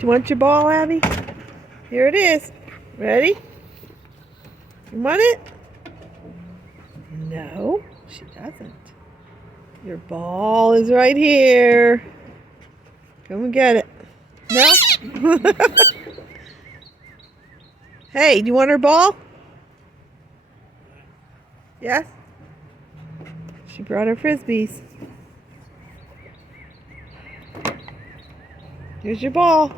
Do you want your ball, Abby? Here it is. Ready? You want it? No, she doesn't. Your ball is right here. Come and get it. No? Hey, do you want her ball? Yes? She brought her frisbees. Here's your ball.